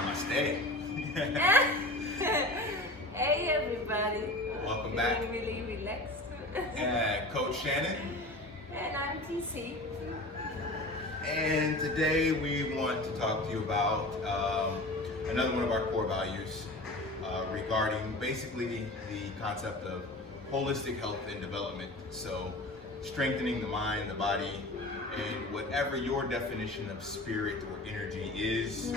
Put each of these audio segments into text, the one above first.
Namaste. Hey everybody. Welcome back. Really relaxed. Coach Shannon. And I'm TC. And today we want to talk to you about another one of our core values regarding basically the concept of holistic health and development. So strengthening the mind, the body, and whatever your definition of spirit or energy is,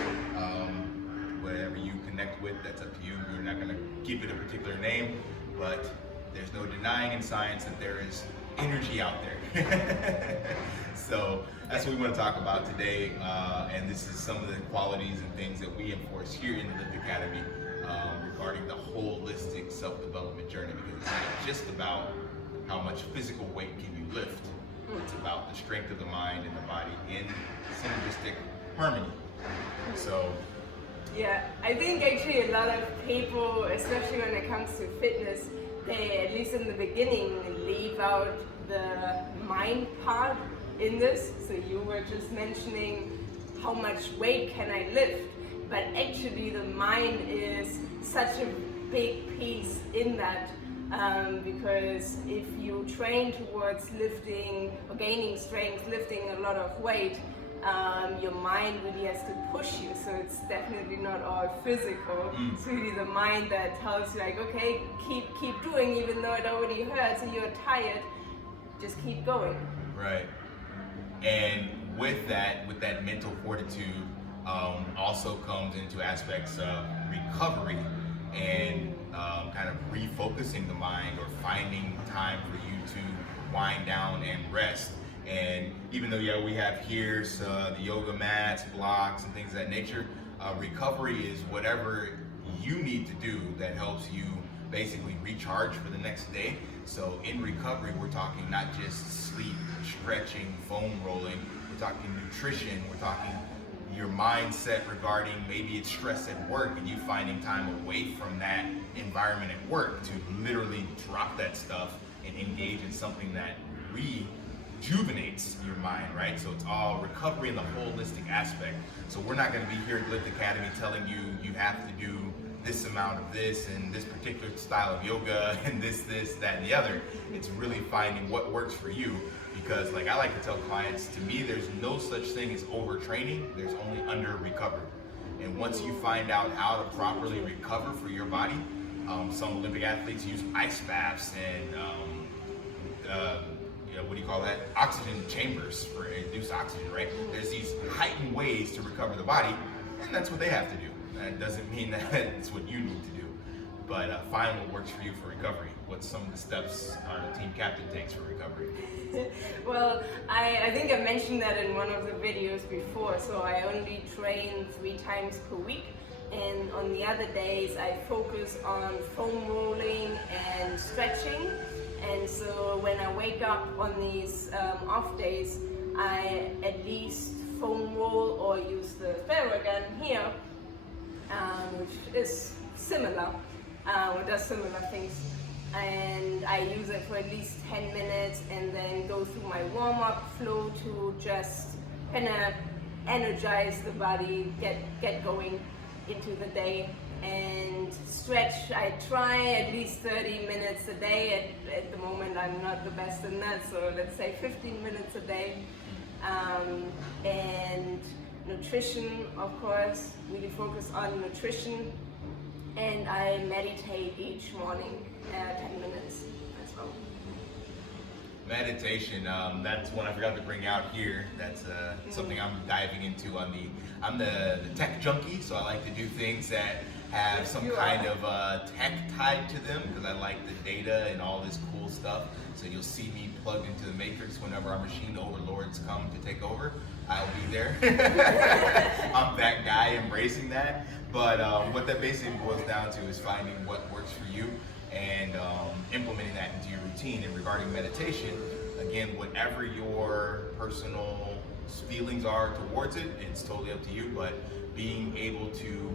whatever you connect with, that's up to you. We're not going to give it a particular name, but there's no denying in science that there is energy out there. So that's what we want to talk about today, and this is some of the qualities and things that we enforce here in the Lift Academy regarding the holistic self-development journey, because it's not just about how much physical weight can you lift. It's about the strength of the mind and the body in synergistic harmony. So yeah, I think actually a lot of people, especially when it comes to fitness, they, at least in the beginning, leave out the mind part in this. So you were just mentioning how much weight can I lift, but actually the mind is such a big piece in that. Because if you train towards lifting or gaining strength, lifting a lot of weight, your mind really has to push you. So it's definitely not all physical. It's really the mind that tells you, like, okay, keep doing, even though it already hurts and you're tired, just keep going. right. And with that mental fortitude, also comes into aspects of recovery and kind of refocusing the mind, or finding time for you to wind down and rest. And even though we have here the yoga mats, blocks, and things of that nature, recovery is whatever you need to do that helps you basically recharge for the next day. So in recovery, we're talking not just sleep, stretching, foam rolling, we're talking nutrition, we're talking your mindset regarding maybe it's stress at work and you finding time away from that environment at work to literally drop that stuff and engage in something that rejuvenates your mind, right? So it's all recovery in the holistic aspect. So we're not going to be here at Lift Academy telling you you have to do this amount of this and this particular style of yoga and this, that, and the other. It's really finding what works for you. Because like I like to tell clients, to me, there's no such thing as overtraining, there's only under recovered. And once you find out how to properly recover for your body, some Olympic athletes use ice baths and what do you call that? Oxygen chambers for induced oxygen, right? There's these heightened ways to recover the body, and that's what they have to do. That doesn't mean that it's what you need to do. But find what works for you for recovery. What's some of the steps our team captain takes for recovery? Well, I think I mentioned that in one of the videos before. So I only train 3 times per week, and on the other days I focus on foam rolling and stretching. And so when I wake up on these off days, I at least foam roll or use the Theragun here, which is similar. It does similar things, and I use it for at least 10 minutes and then go through my warm-up flow to just kind of energize the body, get going into the day. And stretch, I try at least 30 minutes a day. At the moment I'm not the best in that, so let's say 15 minutes a day. And nutrition, of course, really focus on nutrition. And I meditate each morning, 10 minutes as well. Meditation, that's one I forgot to bring out here. That's something I'm diving into I'm the tech junkie, so I like to do things that have some kind of tech tied to them, because I like the data and all this cool stuff. So you'll see me plugged into the matrix whenever our machine overlords come to take over. I'll be there. I'm that guy embracing that. But what that basically boils down to is finding what works for you and implementing that into your routine. And regarding meditation, again, whatever your personal feelings are towards it, it's totally up to you. But being able to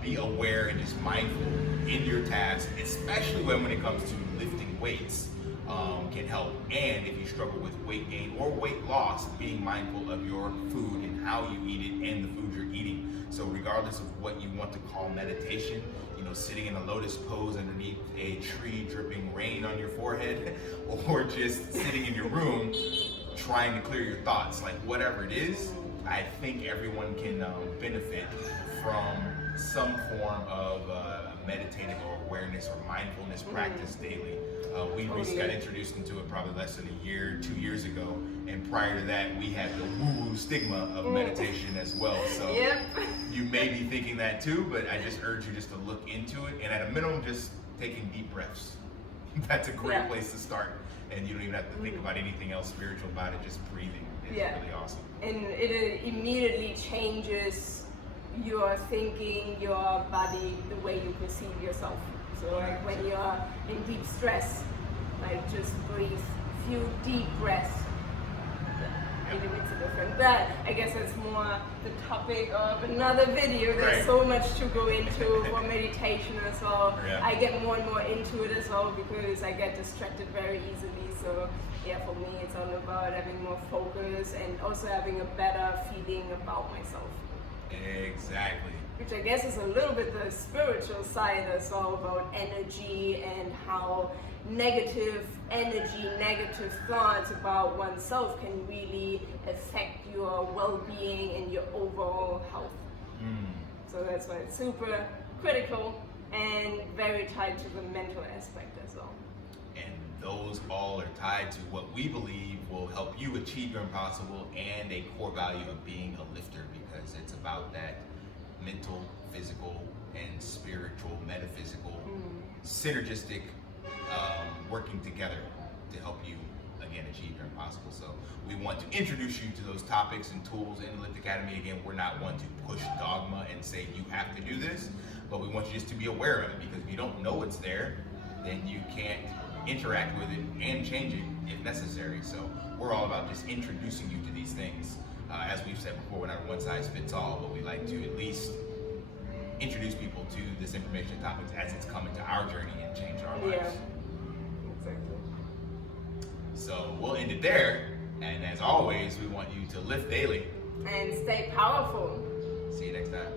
be aware and just mindful in your task, especially when it comes to lifting weights, can help. And if you struggle with weight gain or weight loss, being mindful of your food and how you eat it and the food you're eating. So regardless of what you want to call meditation, you know, sitting in a lotus pose underneath a tree dripping rain on your forehead, or just sitting in your room trying to clear your thoughts, like whatever it is, I think everyone can benefit from some form of meditative or awareness or mindfulness practice daily. We recently got introduced into it probably less than a year, 2 years ago, and prior to that we had the woo-woo stigma of meditation as well. So you may be thinking that too, but I just urge you just to look into it, and at a minimum just taking deep breaths. That's a great place to start, and you don't even have to think about anything else spiritual about it, just breathing. It's really awesome. And it immediately changes your thinking, your body, the way you perceive yourself. So like when you're in deep stress, like just breathe, few deep breaths. Maybe it's a different, but I guess it's more the topic of another video. There's so much to go into for meditation as well. I get more and more into it as well because I get distracted very easily. So yeah, for me it's all about having more focus and also having a better feeling about myself. Exactly. Which I guess is a little bit the spiritual side as well, about energy and how negative energy, negative thoughts about oneself can really affect your well-being and your overall health. So that's why it's super critical and very tied to the mental aspect as well. And those all are tied to what we believe will help you achieve your impossible, and a core value of being a lifter, because it's about that mental, physical, and spiritual, metaphysical, synergistic working together to help you, again, achieve your impossible. So we want to introduce you to those topics and tools in the Lift Academy. Again, we're not one to push dogma and say you have to do this, but we want you just to be aware of it, because if you don't know it's there, then you can't interact with it and change it if necessary. So we're all about just introducing you to these things. As we've said before, we're not a one size fits all, but we like to at least introduce people to this information and topics as it's come into our journey and change our lives. Exactly. So we'll end it there, and as always, we want you to lift daily and stay powerful. See you next time.